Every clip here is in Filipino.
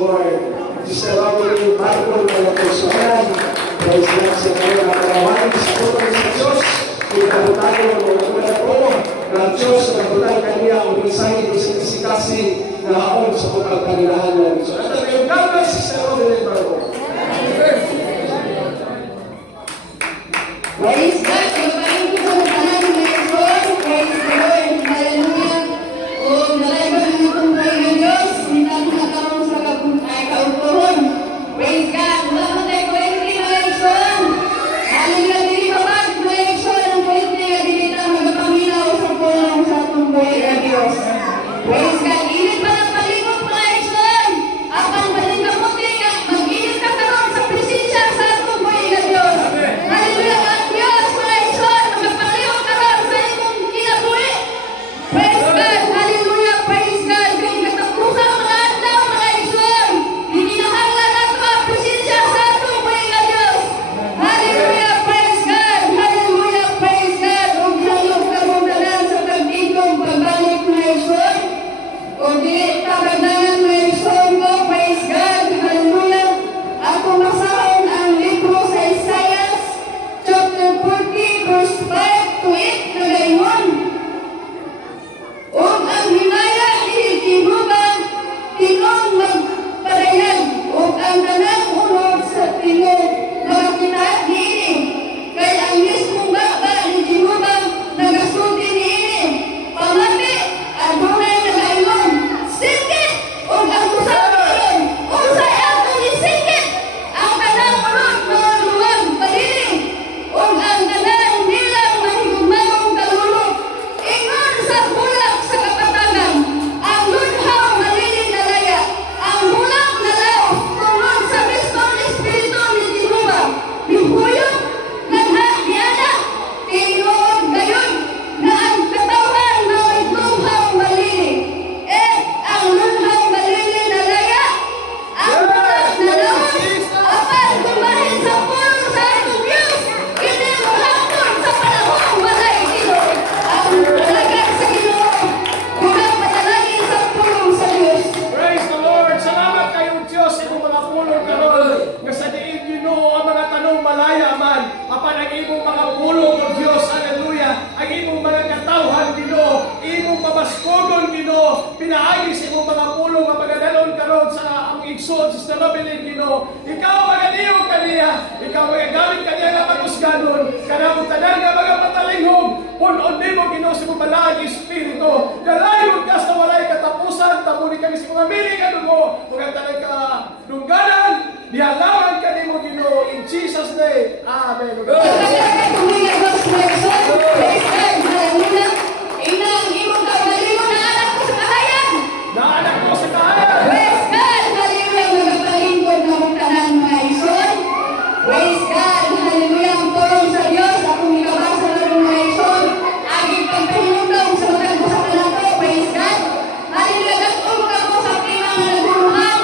Lord. Sister Robin, Marco, mga personal. Praise God sa kayo na karawan sa tulong sa Diyos. Pinabutang mo mga mga po ng Diyos na butang kaniya ang mensahe ng sinikasing na haon sa kutang kanilahan ng Diyos. At ang God bless Sister Robin and Marco. Praise God! Pagpapain ko sa tanan ng Lord. Praise the Lord. Hallelujah. O nalaiban ang itong buhay ng Diyos. Hindi ako nakaroon sa kautuhon. Praise God. Wala mo tayo kuwente ng eleksyon. Hallelujah. Dili pa ba? Ng eleksyon ang kuwente nga dili na magapaminaw sa pulong sa itong buhay ng Diyos. Praise God. Init pa ng palingkod po ng eleksyon. Apang balik ka puti nga. Mag-init ka karoon sa presensya sa itong buhay ng Diyos. Hallelujah. Praise God! Hallelujah! Praise God! Kung katapusan ang mga adlaw, mga eleksyon, itinahanglan nato ang presensya sa atong buhay nga Diyos. Hallelujah! Praise God! Hallelujah! Praise God! Kung halong kabundanan sa pag-igong pagbalik ng eleksyon, kung dili kabagdanan ng eleksyon ko, praise God! Hallelujah! Ako masahon ang libro sa Isaiah, chapter 40, verse 5 to 8, nagayon. Og ang hinaya ihigihubang tinong magpadayan og ang tanang unod sa tingog magkita niini kay ang mismong baba ni Jehova nagasulti niini pamati adunay nagaingon sikit og ang usapan unsay ato ni sikit ang tanang unod luwag padili og ang tanang nilang mahigugmayong kalulok ingon sa bulak sa kapatagan ang lunhaw malinindalaya ang bulak na laos tungod sa mismong espiritu ni Jehova mihuyog naghahyana tinuod gayon na ang katawhan mo'y lunhaw malili ang lunhaw malinindalaya ang bulak na laos apan kumahin sa pulong sa atong Diyos kini mohapon sa panahon walay silo ang alagad sa Ginoo kulang matalangin sa pulong sa Diyos. Praise the Lord! Salamat kayong Diyos sa imong mga pulong karon. Nga sa diin Ginoo ang mga tanong malaya man. Apan ang imong mga pulong o Diyos, hallelujah. Ang imong mga katawhan Ginoo, imong pabaskogon Ginoo. Pinaagi sa imong mga pulong nga pagadalon karon sa ang igsod Sister Robin Ginoo. Ikaw maganiyo kaniya. Ikaw magagamit kaniya nga matusganon. Kanamo tanan nga mga patalinghog. Punon nimo Ginoo sa imong balaag espiritu. Kalayon ka sa walay katapusan. Tabuni kami sa mga mili ka dugo. Huwag ka ka nungganan. Dihalawan ka nimo Ginoo. In Jesus' name. Amen. Naanak ko sa kahayan. Praise God! Hallelujah! Ang tulong sa Diyos, akong ikabasa na ng mga ison, aging pagpahilundong sa matagpusan na ito. Praise God! Hallelujah! Nag-umag ako sa pinang naguluhan,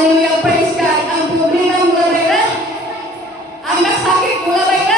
Hallelujah, praise God. Ang problema mga bayra, ang nasakit mga bayra,